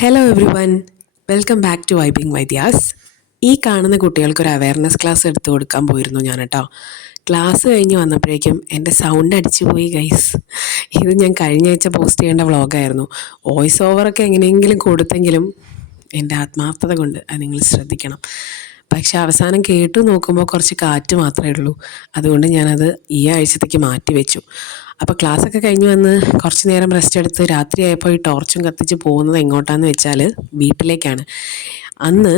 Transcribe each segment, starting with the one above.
Hello everyone, welcome back to vibing Vaidyas. ഈ കാണുന്ന കുട്ടികൾക്കൊരു awareness class എടുത്തു കൊടുക്കാൻ പോയിരുന്നു ഞാൻ കേട്ടോ. ക്ലാസ് കഴിഞ്ഞ് വന്നപ്പോഴേക്കും എൻ്റെ സൗണ്ട് അടിച്ചു പോയി ഗൈസ്. ഇത് ഞാൻ കഴിഞ്ഞ ആഴ്ച പോസ്റ്റ് ചെയ്യേണ്ട വ്ളോഗായിരുന്നു. വോയിസ് ഓവറൊക്കെ എങ്ങനെയെങ്കിലും കൊടുത്തെങ്കിലും എൻ്റെ ആത്മാർത്ഥത കൊണ്ട് അത് നിങ്ങൾ ശ്രദ്ധിക്കണം. പക്ഷെ അവസാനം കേട്ടു നോക്കുമ്പോൾ കുറച്ച് കാറ്റ് മാത്രമേ ഉള്ളൂ. അതുകൊണ്ട് ഞാനത് ഈ ആഴ്ചത്തേക്ക് മാറ്റി വെച്ചു. അപ്പോൾ ക്ലാസ്സൊക്കെ കഴിഞ്ഞ് വന്ന് കുറച്ച് നേരം റെസ്റ്റ് എടുത്ത് രാത്രിയായപ്പോൾ ഈ ടോർച്ചും കത്തിച്ച് പോകുന്നത് എങ്ങോട്ടാന്ന് വെച്ചാൽ വീട്ടിലേക്കാണ്. അന്ന്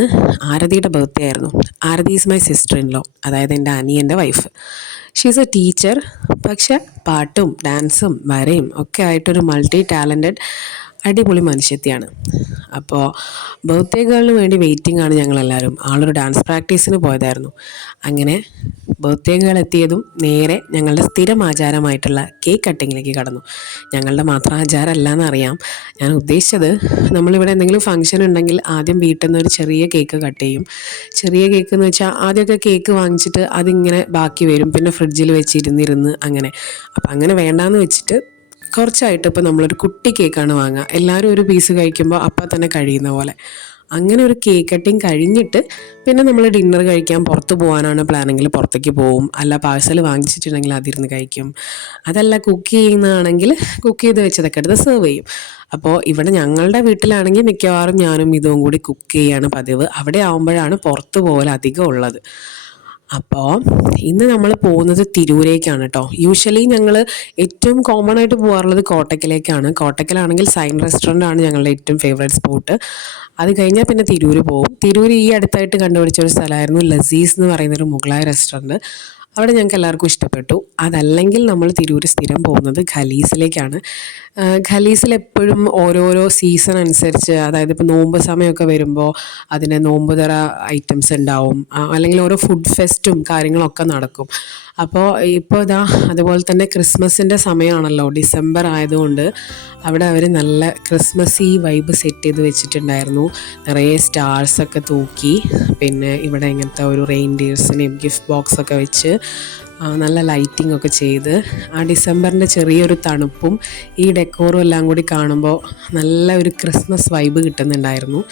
ആരതിയുടെ ബർത്ത്ഡേ ആയിരുന്നു. Aarathi is my sister in law, അതായത് എൻ്റെ അനിയൻ്റെ വൈഫ്. She's A teacher. പക്ഷെ പാട്ടും ഡാൻസും വരയും ഒക്കെ ആയിട്ടൊരു മൾട്ടി ടാലൻറ്റഡ് അടിപൊളി മനുഷ്യത്തിയാണ്. അപ്പോൾ ബർത്ത്ഡേ ഗേളിന് വേണ്ടി വെയിറ്റിംഗ് ആണ് ഞങ്ങളെല്ലാവരും. ആളൊരു ഡാൻസ് പ്രാക്ടീസിന് പോയതായിരുന്നു. അങ്ങനെ ബർത്ത്ഡേ ഗേൾ എത്തിയതും നേരെ ഞങ്ങളുടെ സ്ഥിരം ആചാരമായിട്ടുള്ള കേക്ക് കട്ടിങ്ങിലേക്ക് കടന്നു. ഞങ്ങളുടെ മാത്രം ആചാരമല്ല എന്നറിയാം. ഞാൻ ഉദ്ദേശിച്ചത്, നമ്മളിവിടെ എന്തെങ്കിലും ഫംഗ്ഷൻ ഉണ്ടെങ്കിൽ ആദ്യം വീട്ടിൽ നിന്ന് ഒരു ചെറിയ കേക്ക് കട്ട് ചെയ്യും. ചെറിയ കേക്ക് എന്ന് വെച്ചാൽ ആദ്യമൊക്കെ കേക്ക് വാങ്ങിച്ചിട്ട് അതിങ്ങനെ ബാക്കി വരും, പിന്നെ ഫ്രിഡ്ജിൽ വെച്ചിരുന്നിരുന്ന് അങ്ങനെ. അപ്പം അങ്ങനെ വേണ്ടാന്ന് വെച്ചിട്ട് കുറച്ചായിട്ട് ഇപ്പോൾ നമ്മളൊരു കുട്ടി കേക്കാണ് വാങ്ങുക. എല്ലാവരും ഒരു പീസ് കഴിക്കുമ്പോൾ അപ്പം തന്നെ കഴിയുന്ന പോലെ. അങ്ങനെ ഒരു കേക്ക് കട്ടിങ് കഴിഞ്ഞിട്ട് പിന്നെ നമ്മൾ ഡിന്നർ കഴിക്കാൻ പുറത്ത് പോകാനാണ് പ്ലാനെങ്കിൽ പുറത്തേക്ക് പോവും. അല്ല പാഴ്സൽ വാങ്ങിച്ചിട്ടുണ്ടെങ്കിൽ അതിരുന്ന് കഴിക്കും. അതല്ല കുക്ക് ചെയ്യുന്നതാണെങ്കിൽ കുക്ക് ചെയ്ത് വെച്ചതൊക്കെ എടുത്ത് സെർവ് ചെയ്യും. അപ്പോൾ ഇവിടെ ഞങ്ങളുടെ വീട്ടിലാണെങ്കിൽ മിക്കവാറും ഞാനും ഇതും കൂടി കുക്ക് ചെയ്യാണ് പതിവ്. അവിടെ ആവുമ്പോഴാണ് പുറത്ത് പോകൽ അധികം ഉള്ളത്. അപ്പോൾ ഇന്ന് നമ്മൾ പോകുന്നത് തിരൂരേക്കാണ് കേട്ടോ. യൂഷ്വലി ഞങ്ങൾ ഏറ്റവും കോമൺ ആയിട്ട് പോകാറുള്ളത് കോട്ടയ്ക്കലേക്കാണ്. കോട്ടയ്ക്കലാണെങ്കിൽ സൈൻ റെസ്റ്റോറൻ്റ് ആണ് ഞങ്ങളുടെ ഏറ്റവും ഫേവറേറ്റ് സ്പോട്ട്. അത് കഴിഞ്ഞാൽ പിന്നെ തിരൂർ പോകും. തിരൂർ ഈ അടുത്തായിട്ട് കണ്ടുപിടിച്ച ഒരു സ്ഥലമായിരുന്നു ലസീസ് എന്ന് പറയുന്നൊരു മുഗളായ റെസ്റ്റോറൻറ്റ്. അവിടെ ഞങ്ങൾക്ക് എല്ലാവർക്കും ഇഷ്ടപ്പെട്ടു. അതല്ലെങ്കിൽ നമ്മൾ തിരൂർ സ്ഥിരം പോകുന്നത് ഖലീസിലേക്കാണ്. ഖലീസിൽ എപ്പോഴും ഓരോരോ സീസൺ അനുസരിച്ച്, അതായത് ഇപ്പോൾ നോമ്പ് സമയമൊക്കെ വരുമ്പോൾ അതിന് നോമ്പ് തറ ഐറ്റംസ് ഉണ്ടാവും, അല്ലെങ്കിൽ ഓരോ ഫുഡ് ഫെസ്റ്റും കാര്യങ്ങളൊക്കെ നടക്കും. അപ്പോൾ ഇപ്പോൾ ഇതാ അതുപോലെ തന്നെ ക്രിസ്മസിൻ്റെ സമയമാണല്ലോ, ഡിസംബർ ആയതുകൊണ്ട് അവിടെ അവർ നല്ല ക്രിസ്മസ് ഈ വൈബ് സെറ്റ് ചെയ്ത് വെച്ചിട്ടുണ്ടായിരുന്നു. നിറയെ സ്റ്റാർസൊക്കെ തൂക്കി, പിന്നെ ഇവിടെ ഇങ്ങനത്തെ ഒരു റെയിൻഡിയേഴ്സിനെയും ഗിഫ്റ്റ് ബോക്സൊക്കെ വെച്ച് നല്ല ലൈറ്റിംഗ് ഒക്കെ ചെയ്ത്, ആ ഡിസംബറിൻ്റെ ചെറിയൊരു തണുപ്പും ഈ ഡെക്കോറും എല്ലാം കൂടി കാണുമ്പോൾ നല്ല ഒരു ക്രിസ്മസ് വൈബ് കിട്ടുന്നുണ്ടായിരുന്നു.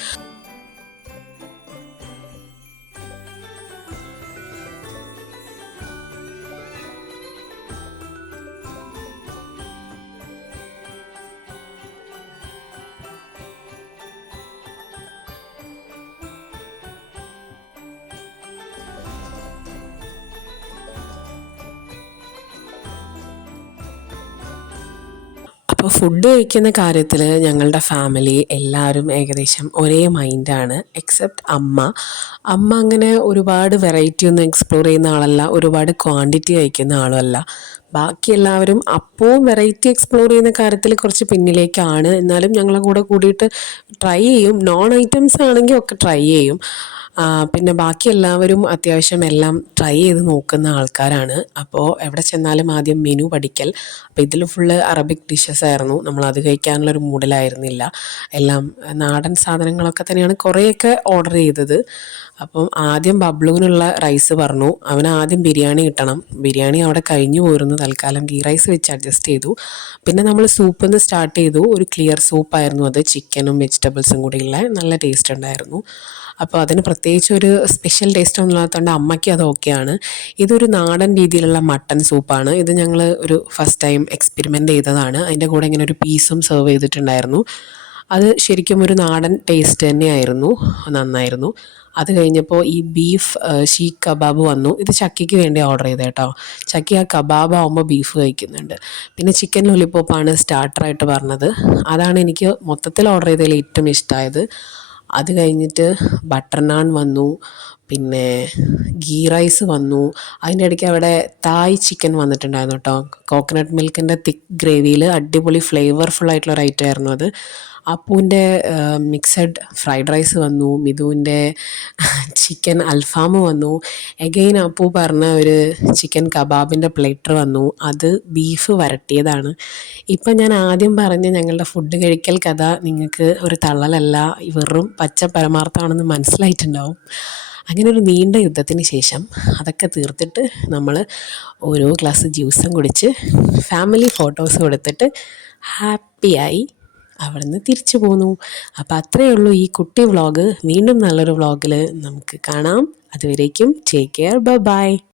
അപ്പോൾ ഫുഡ് കഴിക്കുന്ന കാര്യത്തിൽ ഞങ്ങളുടെ ഫാമിലി എല്ലാവരും ഏകദേശം ഒരേ മൈൻഡാണ്, എക്സെപ്റ്റ് അമ്മ. അമ്മ അങ്ങനെ ഒരുപാട് വെറൈറ്റി ഒന്നും എക്സ്പ്ലോർ ചെയ്യുന്ന ആളല്ല, ഒരുപാട് ക്വാണ്ടിറ്റി കഴിക്കുന്ന ആളുമല്ല. ബാക്കി എല്ലാവരും അപ്പവും വെറൈറ്റി എക്സ്പ്ലോർ ചെയ്യുന്ന കാര്യത്തിൽ കുറച്ച് പിന്നിലേക്കാണ്. എന്നാലും ഞങ്ങളെ കൂടെ കൂടിയിട്ട് ട്രൈ ചെയ്യും. നോൺ ഐറ്റംസ് ആണെങ്കിൽ ഒക്കെ ട്രൈ ചെയ്യും. പിന്നെ ബാക്കി എല്ലാവരും അത്യാവശ്യം എല്ലാം ട്രൈ ചെയ്ത് നോക്കുന്ന ആൾക്കാരാണ്. അപ്പോൾ എവിടെ ചെന്നാലും ആദ്യം മെനു പഠിക്കൽ. അപ്പോൾ ഇതിൽ ഫുള്ള് അറബിക് ഡിഷസ് ആയിരുന്നു. നമ്മളത് കഴിക്കാനുള്ളൊരു മൂഡിലായിരുന്നില്ല. എല്ലാം നാടൻ സാധനങ്ങളൊക്കെ തന്നെയാണ് കുറേയൊക്കെ ഓർഡർ ചെയ്തത്. അപ്പം ആദ്യം ബബ്ലുവിനുള്ള റൈസ് പറഞ്ഞു. അവന് ആദ്യം ബിരിയാണി കിട്ടണം. ബിരിയാണി അവിടെ കഴിഞ്ഞു പോയിരുന്നു. തൽക്കാലം ഗീ റൈസ് വെച്ച് അഡ്ജസ്റ്റ് ചെയ്തു. പിന്നെ നമ്മൾ സൂപ്പിൽ നിന്ന് സ്റ്റാർട്ട് ചെയ്തു. ഒരു ക്ലിയർ സൂപ്പായിരുന്നു അത്, ചിക്കനും വെജിറ്റബിൾസും കൂടിയുള്ള നല്ല ടേസ്റ്റ് ഉണ്ടായിരുന്നു. അപ്പോൾ അതിന് പ്രത്യേകിച്ച് ഒരു സ്പെഷ്യൽ ടേസ്റ്റ് ഒന്നും ഇല്ലാത്തതുകൊണ്ട് അമ്മയ്ക്ക് അത് ഓക്കെയാണ്. ഇതൊരു നാടൻ രീതിയിലുള്ള മട്ടൻ സൂപ്പാണ്. ഇത് ഞങ്ങൾ ഒരു ഫസ്റ്റ് ടൈം എക്സ്പെരിമെൻ്റ് ചെയ്തതാണ്. അതിൻ്റെ കൂടെ ഇങ്ങനെ ഒരു പീസും സെർവ് ചെയ്തിട്ടുണ്ടായിരുന്നു. അത് ശരിക്കും ഒരു നാടൻ ടേസ്റ്റ് തന്നെയായിരുന്നു, നന്നായിരുന്നു. അത് കഴിഞ്ഞപ്പോൾ ഈ ബീഫ് ഷീഖ് കബാബ് വന്നു. ഇത് ചക്കിക്ക് വേണ്ടി ഓർഡർ ചെയ്തത് കേട്ടോ. ചക്കി ആ കബാബ് ആകുമ്പോൾ ബീഫ് കഴിക്കുന്നുണ്ട്. പിന്നെ ചിക്കൻ ലോലിപ്പോപ്പാണ് സ്റ്റാർട്ടറായിട്ട് പറഞ്ഞത്. അതാണ് എനിക്ക് മൊത്തത്തിൽ ഓർഡർ ചെയ്തതിൽ ഏറ്റവും ഇഷ്ടമായത്. അത് കഴിഞ്ഞിട്ട് ബട്ടർ നാൻ വന്നു, പിന്നെ ഗീ റൈസ് വന്നു. അതിൻ്റെ ഇടയ്ക്ക് അവിടെ തായ് ചിക്കൻ വന്നിട്ടുണ്ടായിരുന്നു കേട്ടോ. കോക്കനട്ട് മിൽക്കിൻ്റെ തിക്ക് ഗ്രേവിയിൽ അടിപൊളി ഫ്ലേവർഫുൾ ആയിട്ടുള്ള ഒരു ഐറ്റം ആയിരുന്നു അത്. അപ്പൂൻ്റെ മിക്സഡ് ഫ്രൈഡ് റൈസ് വന്നു. മിഥുവിൻ്റെ ചിക്കൻ അൽഫാം വന്നു. എഗെയിൻ അപ്പു പറഞ്ഞ ഒരു ചിക്കൻ കബാബിൻ്റെ പ്ലേറ്റർ വന്നു. അത് ബീഫ് വരട്ടിയതാണ്. ഇപ്പം ഞാൻ ആദ്യം പറഞ്ഞ ഞങ്ങളുടെ ഫുഡ് കഴിക്കൽ കഥ നിങ്ങൾക്ക് ഒരു തള്ളലല്ല, വെറും പച്ച പരമാർത്ഥമാണെന്ന് മനസ്സിലായിട്ടുണ്ടാവും. അങ്ങനെ ഒരു നീണ്ട യുദ്ധത്തിന് ശേഷം അതൊക്കെ തീർത്തിട്ട് നമ്മൾ ഓരോ ഗ്ലാസ് ജ്യൂസും കുടിച്ച് ഫാമിലി ഫോട്ടോസും എടുത്തിട്ട് ഹാപ്പിയായി അവിടുന്ന് തിരിച്ചു പോന്നു. അപ്പോൾ അത്രയേ ഉള്ളൂ ഈ കുട്ടി വ്ളോഗ്. വീണ്ടും നല്ലൊരു വ്ളോഗിൽ നമുക്ക് കാണാം. അതുവരേക്കും ടേക്ക് കെയർ, ബൈ ബൈ.